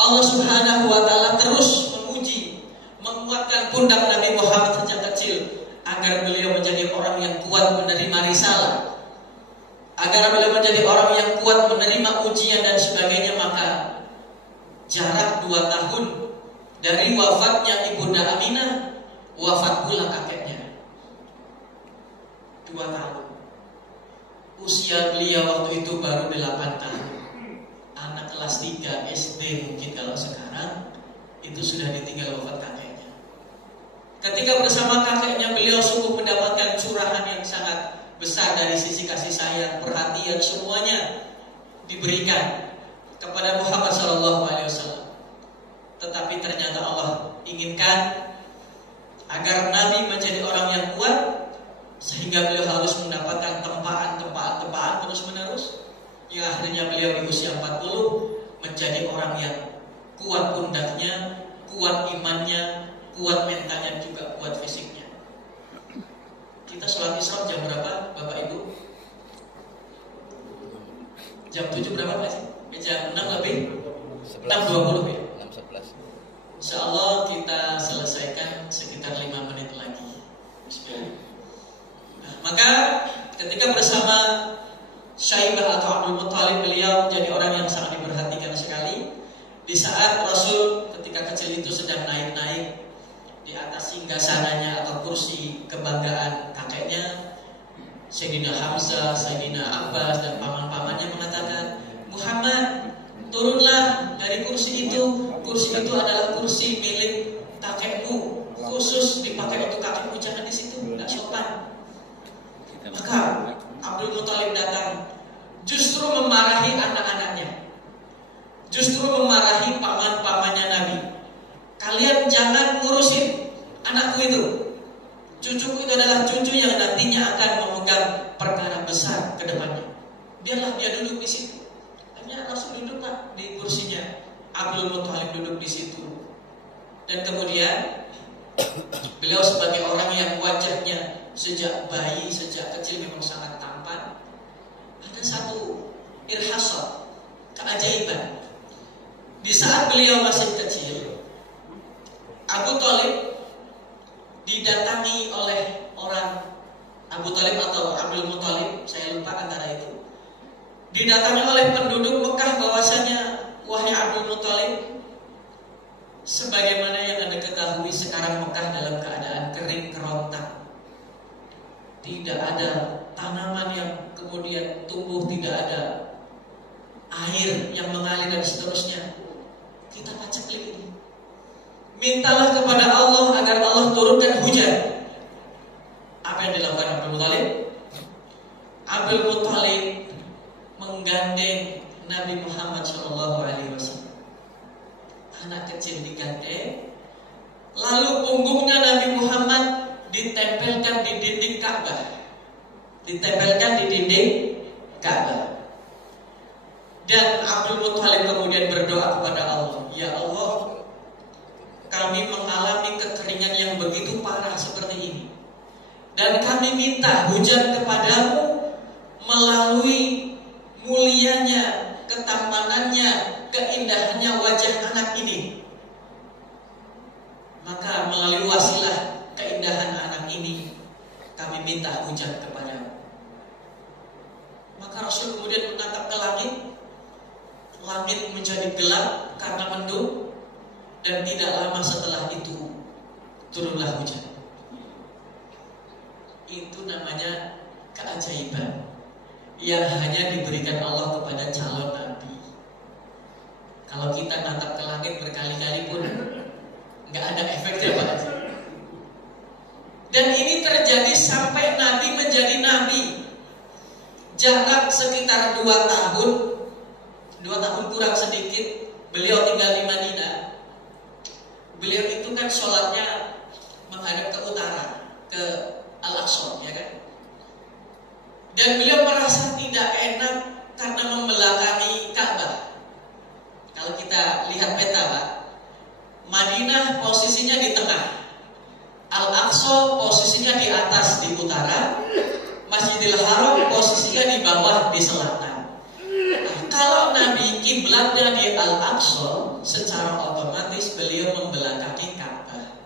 Allah Subhanahu wa Ta'ala terus menguji, menguatkan pundak Nabi Muhammad sejak kecil agar beliau menjadi orang yang kuat menerima risalah, agar beliau menjadi orang yang kuat menerima ujian dan sebagainya. Maka jarak 2 tahun dari wafatnya Ibunda Aminah, wafat pula kakeknya. 2 tahun. Usia beliau waktu itu baru 8 tahun. Anak kelas 3 SD mungkin kalau sekarang, itu sudah ditinggal wafat kakeknya. Ketika bersama kakeknya, beliau sungguh mendapatkan curahan yang sangat besar dari sisi kasih sayang, perhatian, semuanya diberikan kepada Muhammad SAW. Tetapi ternyata Allah inginkan agar Nabi menjadi orang yang kuat, sehingga beliau harus mendapatkan tempaan terus menerus. Yang akhirnya beliau di usia 40 menjadi orang yang kuat pundaknya, kuat imannya, kuat mentalnya, juga kuat fisiknya. Kita sholat Isra jam berapa, Bapak Ibu? Jam 7 berapa Pak sih? Jam 6 lebih? 6.20 ya? 6.11. Insya Allah kita selesaikan sekitar 5 menit lagi. Nah, maka ketika bersama Syaibah atau Abdul Muthalib, beliau menjadi orang yang sangat diperhatikan sekali. Di saat Rasul ketika kecil itu sedang naik-naik di atas singgasananya atau kursi kebanggaan kakeknya, Sayyidina Hamzah, Sayyidina Abbas dan paman-pamannya mengatakan, Muhammad, turunlah dari kursi itu. Kursi itu adalah kursi milik kakekmu, khusus dipakai untuk kakekmu, jangan di situ, tidak sopan. Maka Abdul Muthalib datang, justru memarahi anak-anaknya, justru memarahi paman-pamannya Nabi. Kalian jangan ngurusin anakku itu. Cucuku itu adalah cucu yang nantinya akan memegang perkara besar ke depannya. Biarlah dia duduk di situ. Akhirnya langsung duduk Pak di kursinya. Abdul Muthalib duduk di situ. Dan kemudian beliau sebagai orang yang wajahnya sejak bayi, sejak kecil memang sangat tampan. Ada satu irhasah, keajaiban. Di saat beliau masih kecil, Abu Thalib didatangi oleh orang, Abu Thalib atau Abdul Muthalib, saya lupa antara itu, didatangi oleh penduduk Mekah bahwasanya, wahai Abdul Muthalib, sebagaimana yang Anda ketahui sekarang Mekah dalam keadaan kering kerontang, tidak ada tanaman yang kemudian tumbuh, tidak ada air yang mengalir dan seterusnya. Kita paceklik ini. Mintalah kepada Allah agar Allah turunkan hujan. Apa yang dilakukan Abdul Muthalib? Abdul Muthalib menggandeng Nabi Muhammad SAW. Anak kecil digandeng, lalu punggungnya Nabi Muhammad ditempelkan di dinding Ka'bah. Ditempelkan di dinding Ka'bah. Dan Abdul Muthalib kemudian berdoa kepada Allah, ya Allah, kami mengalami kekeringan yang begitu parah seperti ini, dan kami minta hujan kepadamu melalui mulianya, ketampanannya, keindahannya wajah anak ini. Maka melalui wasilah keindahan anak ini, kami minta hujan kepadamu. Maka Rasul kemudian menatap ke langit. Langit menjadi gelap karena mendung. dan tidak lama setelah itu turunlah hujan. Itu namanya keajaiban yang hanya diberikan Allah kepada calon nabi. Kalau kita natap ke langit berkali-kali pun nggak ada efeknya, Pak. Dan ini terjadi sampai Nabi menjadi Nabi. Jarak sekitar 2 tahun, 2 tahun kurang sedikit, beliau tinggal di Madinah. Beliau itu kan sholatnya menghadap ke utara, ke Al-Aqsa, ya kan? Dan beliau merasa tidak enak karena membelakangi Ka'bah. Kalau kita lihat peta, Pak, Madinah posisinya di tengah, Al-Aqsa posisinya di atas di utara, Masjidil Haram posisinya di bawah di selatan. Kalau Nabi kiblatnya di Al-Aqsa, secara otomatis beliau membelakangi Ka'bah.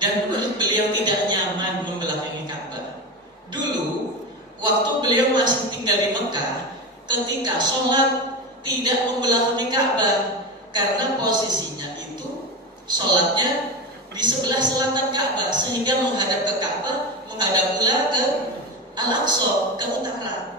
Dan beliau tidak nyaman membelakangi Ka'bah. Dulu waktu beliau masih tinggal di Mekah, ketika sholat tidak membelakangi Ka'bah karena posisinya itu sholatnya di sebelah selatan Ka'bah, sehingga menghadap ke Ka'bah, menghadap pula ke Al-Aqsa, ke utara.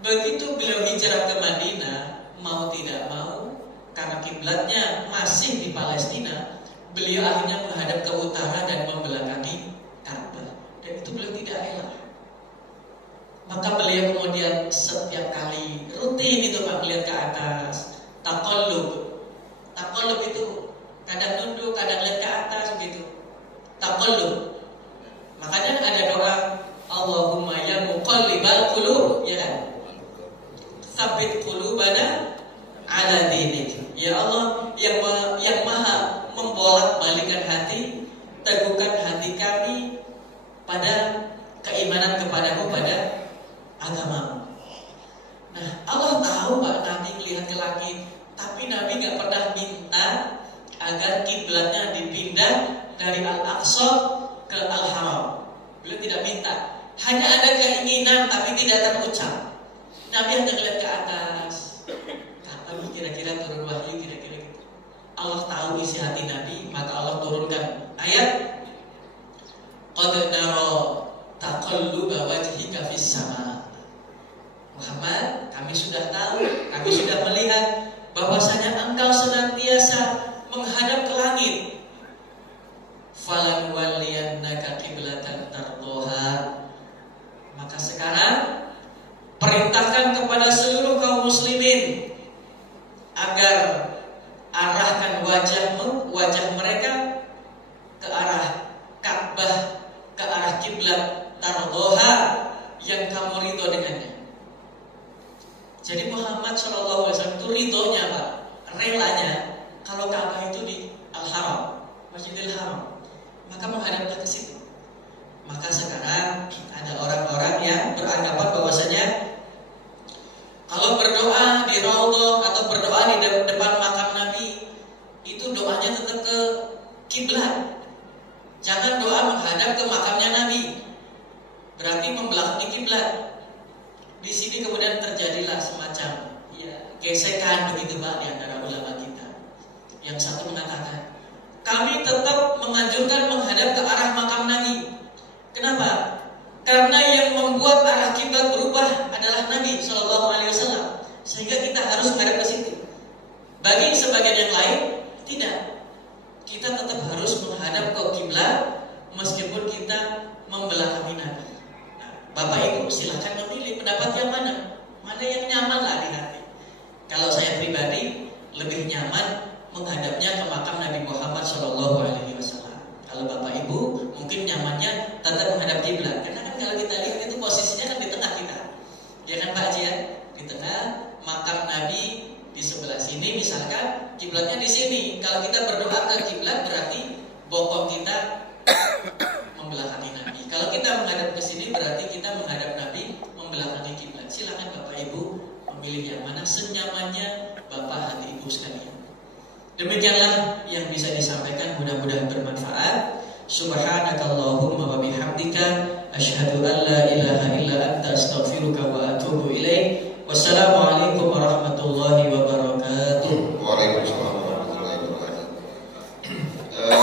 Begitu beliau hijrah ke Madinah, mau tidak mau, karena kiblatnya masih di Palestina, beliau akhirnya menghadap ke utara dan membelakangi Ka'bah. Dan itu beliau tidak elak. Maka beliau kemudian setiap kali rutin itu Pak, melihat ke atas, taqallub. Taqallub itu kadang nunduk, kadang lihat ke atas gitu. Taqallub. Makanya ada doa Allahumma ya muqallibal qulub, ya kan? Tsabbit qulubana ala dinik. Ya Allah yang maha membolak-balikkan hati, teguhkan hati kami pada keimanan kepadamu, pada agamamu. Nah, Allah tahu Pak, Nabi melihat ke langit, tapi Nabi gak pernah minta agar kiblatnya dipindah dari Al-Aqsa ke Al-Haram. Beliau tidak minta. Hanya ada keinginan tapi tidak terucap. Nabi hanya melihat ke atas. Kapan kira-kira turun wahyu, kira-kira gitu. Allah tahu isi hati Nabi, maka Allah turunkan ayat qad nara taqalluba wajhika fis sama. Muhammad, kami sudah tahu, kami sudah melihat bahwasanya engkau senantiasa menghadap ke langit. Falan waliyannaka qiblatan tardoha. Maka sekarang perintahkan kepada seluruh kaum muslimin agar arahkan wajah mereka ke arah Ka'bah, ke arah kiblat tardoha yang kamu ridho dengannya. Jadi Muhammad SAW itu ridhonya Pak, relanya kalau Ka'bah itu di Al-Haram, Masjidil Haram, maka menghadaplah ke situ. Maka sekarang ada orang-orang yang beranggapan bahwasanya kalau berdoa di Raudhah atau berdoa di depan makam Nabi, itu doanya tetap ke kiblat. Jangan doa menghadap ke makamnya Nabi, berarti membelakangi kiblat. Di sini kemudian terjadilah semacam gesekan begitu Pak di antara ulama kita. Yang satu mengatakan, kami tetap menganjurkan menghadap ke arah makam Nabi. Kenapa? Karena yang membuat arah kiblat berubah adalah Nabi SAW, sehingga kita harus menghadap ke situ. Bagi sebagian yang lain, tidak. Kita tetap harus menghadap ke kiblat meskipun kita membelakangi Nabi. Nah, Bapak Ibu silakan memilih pendapat yang mana yang nyaman lah di hati. Kalau saya pribadi lebih nyaman menghadapnya ke makam Nabi Muhammad SAW. Kalau Bapak Ibu mungkin nyamannya tetap menghadap kiblat, karena kan kalau kita lihat itu posisinya kan di tengah kita, ya kan Pak Haji ya? Di tengah, makam Nabi di sebelah sini, misalkan kiblatnya di sini. Kalau kita berdoa ke kiblat berarti bokong kita membelakangi Nabi. Kalau kita menghadap ke sini berarti kita menghadap Nabi, membelakangi kiblat. Silakan Bapak Ibu memilih yang mana senyamannya Bapak hati Ibu sekalian. Demikianlah yang bisa disampaikan, mudah-mudahan bermanfaat. Subhanakallahumma wa bihamdika asyhadu an la ilaha illa anta astaghfiruka wa atubu ilaik. Wassalamu